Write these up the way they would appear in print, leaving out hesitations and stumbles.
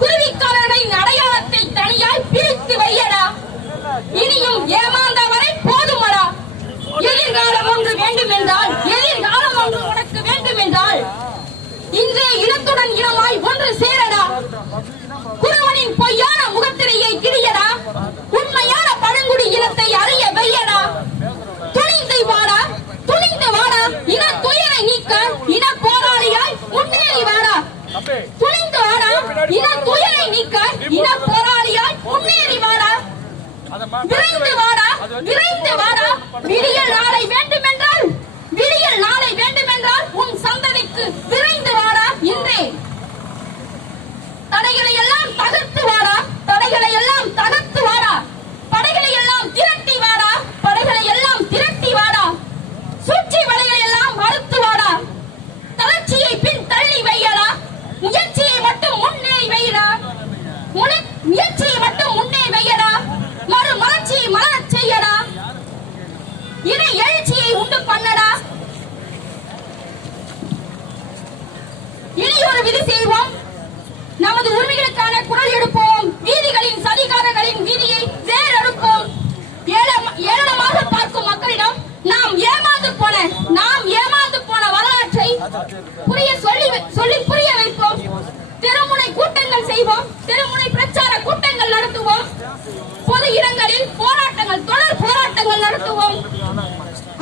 குருவிக்காரர்களின் அடையாளத்தை தனியாய் பிரித்து வையடா. இனியும் ஏமாந்தவரை போதுமடா. எதிர்காலம் ஒன்று வேண்டும் என்றால், எதிர்காலம் ஒன்று உனக்கு வேண்டும் என்றால் இன்றைய இனத்துடன் இனமாய் ஒன்று சேரடா. குருவனின் பொய்யான முகத்திரையை கிழியடா. உண்மையான பழங்குடி இனத்தை அறிய வையடா. துணிந்து வாடா, துணிந்து வாடா. இன துயரை நீக்க இன போராளியாய் முன்னேறி வாடா. துணிந்து வாடா, இன துயரை நீக்க இன போராளியாய் முன்னேறி வாடா. விரைந்து வாடா, விரைந்து வாடா. விடியல் நாளை வேண்டுமென்றால், விடியல் நாளை வேண்டுமென்றால் உன் சந்ததிக்கு விரைந்து வாடா. இன்றே தடைகளை எல்லாம் தகர்த்து வாடா, தடைகளை எல்லாம் தகர்த்து வாடா. படைகளை எல்லாம் திரட்டி வாடா, படைகளை எல்லாம் திரட்டி வாடா. சூழ்ச்சி வலைகளை எல்லாம் மறுத்து வாடா. தளர்ச்சியை பின் தள்ளி வையடா. முயற்சியை மட்டும் முன்னே வையடா. முயற்சியை மட்டும் முன்னே வையடா. மறு மலர்ச்சியை மலரச் செய்யடா. இன எழுச்சியை உண்டு பண்ணடா. இனி ஒரு விதி செய்வோம். நமது உரிமைகளுக்கான குரல் எடுப்போம். வீதிகளின் சதிகாரர்களின் வீதியை வேறெடுப்போம். ஏளனமாக பார்க்கும் மக்களிடம் நாம் ஏமாந்து போன வரலாற்றை சொல்லி புரிய வைப்போம். தெருமுனை கூட்டங்கள் செய்வோம். தெருமுனை பிரச்சார கூட்டங்கள் நடத்துவோம். பொது இடங்களில் போராட்டங்கள், தொடர் போராட்டங்கள் நடத்துவோம்.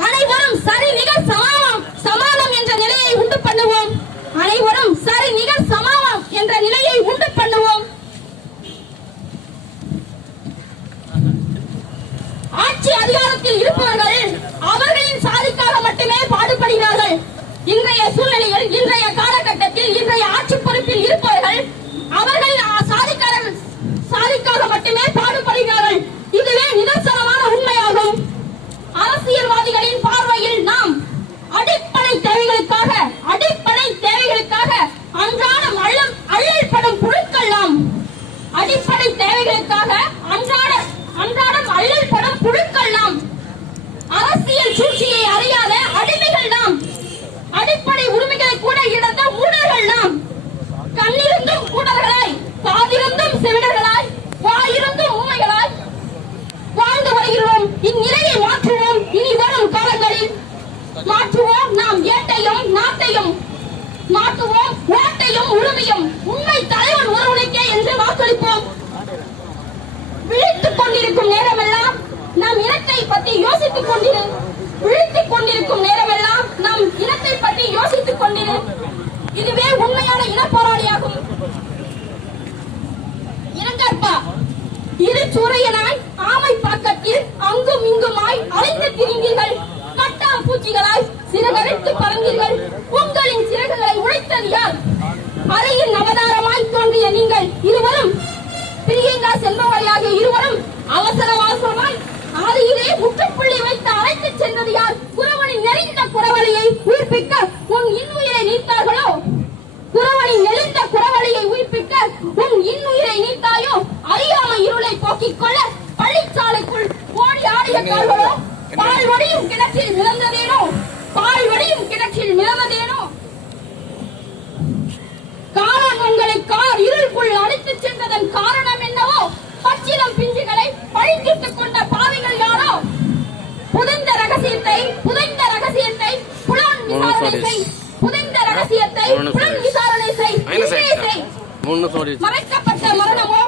அனைவரும் சரி நிகர் சமானம் என்ற நிலையை உண்டு பண்ணுவோம். அனைவரும் சரி நிகர் சமானம் என்ற நிலையை உண்டு பண்ணுவோம். ஆட்சி அதிகாரத்தில் இருப்பவர்கள் அவர்களின் சாதிக்காக மட்டுமே பாடுபடுகிறார்கள். இன்றைய சூழ்நிலையில், இன்றைய காலகட்டத்தில், இன்றைய ஆட்சி பொறுப்பில் இருப்பவர்கள் அவர்களின் சாதிக்காக மட்டுமே பாடுபடுகிறார்கள். இதுவே நிதர்சனமான உண்மையாகும். அரசியல்வாதிகளின் பார்வையில் நாம் அடிப்படை தேவைகளுக்காக அன்றாடம் அள்ளல் படும் புழுக்கள். நாம் அடிப்படை தேவைகளுக்காக அன்றாடம் அள்ளல் படும் புழுக்கள். நாம் அரசியல் சூழ்ச்சியை அறியாத அடிமைகள். நாம் அடிப்படை உரிமைகளை கூட இழந்த மூடர்கள். நாம் கண்ணிருந்தும் கூடர்களாய், காதிருந்தும் செவிடர்களாய், வாயிருந்தும் ஊமைகளாய் வாழ்ந்து வருகிறோம். இந்நிலையை மாற்றுவோம். இனி வரும் காலங்களில் மாற்றுவோம். நாம் ஏட்டையும் நாட்டையும் மாற்றுவோம். ஓட்டையும் உரிமையும் உண்மை தலைவன் ஒருவனுக்கே என்று வாக்களிப்போம். விழித்துக் கொண்டிருக்கும் நேரமெல்லாம் நம் இனத்தை பற்றி யோசித்துக் கொண்டிரு. விழித்துக் கொண்டிருக்கும் நேரமெல்லாம் நம் இனத்தை பற்றி யோசித்துக் கொண்டிரு. இதுவே உண்மையான இன போராளியாகும். இறங்கற்பா, இரு சூறையனாய் ஆமை பாக்கத்தில் அங்கும் இங்குமாய் அலைந்து திரிந்தீர்கள். கட்டாம் பூச்சிகளாய் சிறகடித்து பறந்தீர்கள். உங்களின் சிறகுகளை உழைத்தது யார்? அறையில் அவதாரமாய் தோன்றிய நீங்கள் இருவரும், பிரியங்கா செல்பவரை ஆகிய இருவரும் அவசரமாய் ஆதியிலே முற்றுப்புள்ளி வைத்து அழைத்துச் சென்றது யார்? குறவனின் நெறிந்த குறவழியை உயிர்ப்பிக்க உன் இன்னுயிரை நீத்தார்களோ? குறவனின் நெறிந்த குறவழியை உயிர்ப்பிக்க உன் இன்னுயிரை நீத்தாயோ? அறியாமை இருளை போக்கிக் கொள்ள பள்ளிச்சாலைக்குள் ஓடி ஆடிய கால்களோ? பால்வடியும் கிணற்றில் மிதந்ததேனோ? பால்வடியும் கிணற்றில் மிதந்ததேனோ? காரணம் உங்களை இருளுக்குள் அழைத்துச் சென்றதன் காரணம் என்னவோ? பச்சிலம் பிஞ்சுகளை பழித்திட்டுக் கொண்ட பாவிகள் யாரோ? புதைந்த ரகசியத்தை புலன் விசாரணை செய். மறைக்கப்பட்ட மரணமோ